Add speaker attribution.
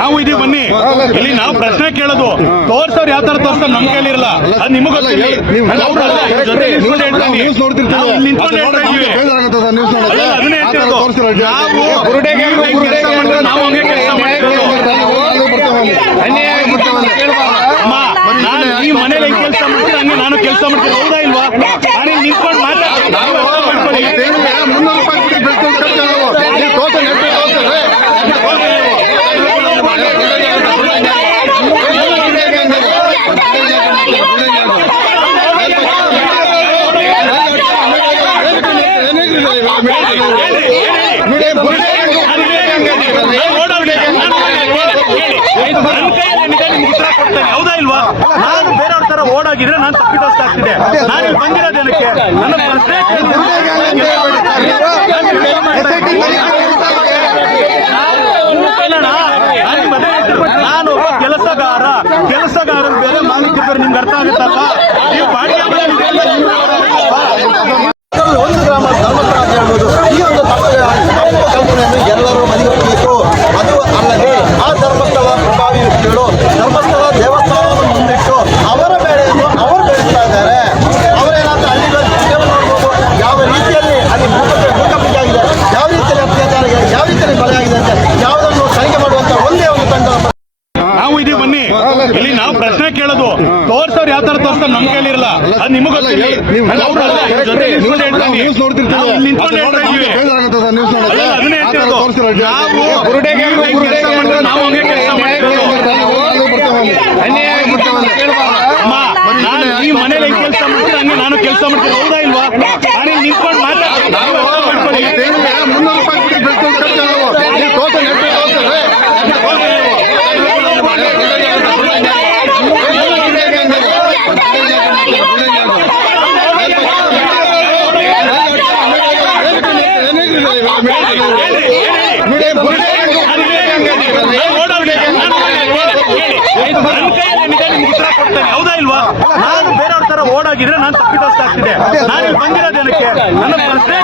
Speaker 1: ನಾವು ಇದೀವಿ ಬನ್ನಿ. ಇಲ್ಲಿ ನಾವು ಪ್ರಶ್ನೆ ಕೇಳೋದು. ತೋರ್ಸೋರು ಯಾವ ತರ ತೋರ್ಸೋ ನಮ್ ಕೇಳಿರಲ್ಲ ಅದು ನಿಮಗೂ ನಾವು ಹಂಗೆ ಕೆಲಸ ಮಾಡ್ತೀವಿ. ನಾನು ಕೆಲಸ ಮಾಡ್ತೀನಿ. ಹೌದಾ ಇಲ್ವಾ? ನಿಂತ್ಕೊಂಡು
Speaker 2: ಉತ್ತರ ಕೊಡ್ತೇನೆ
Speaker 1: ಹೌದಾ ಇಲ್ವಾ ನಾನು ಬೇರೆಯವ್ರ ತರ ಓಡಾಗಿದ್ರೆ ನಾನು ತಪ್ಪಿತಸ್ಥ ಆಗ್ತಿದೆ ನಾನು ಬಂದಿರೋದೇನಕ್ಕೆ ನನ್ನ ಪ್ರಶ್ನೆ ಇಲ್ಲಿ ನಾವು ಪ್ರಶ್ನೆ ಕೇಳೋದು ತೋರ್ಸೋರು ಯಾವ ತರ ತೋರ್ಸ ನಮ್ ಕೇಳಿರಲ್ಲ ಅದ್ ನಿಮಗ್ ನಾನು ಈ ಮನೇಲಿ ಕೆಲಸ ಮಾಡ್ತೀನಿ ಹಂಗೆ ನಾನು ಕೆಲಸ ಮಾಡ್ತೀನಿ
Speaker 2: ಉತ್ತರ ಕೊಡ್ತೇನೆ
Speaker 1: ಹೌದಾ ಇಲ್ವಾ ನಾನು ಬೇರೆಯವ್ರ ತರ ಓಡಾಗಿದ್ರೆ ನಾನು ತಪ್ಪಿತಸ್ಥ ಆಗ್ತಿದೆ ನಾನು ಬಂದಿರೋದೇನಕ್ಕೆ ನನ್ನ ಪ್ರಶ್ನೆ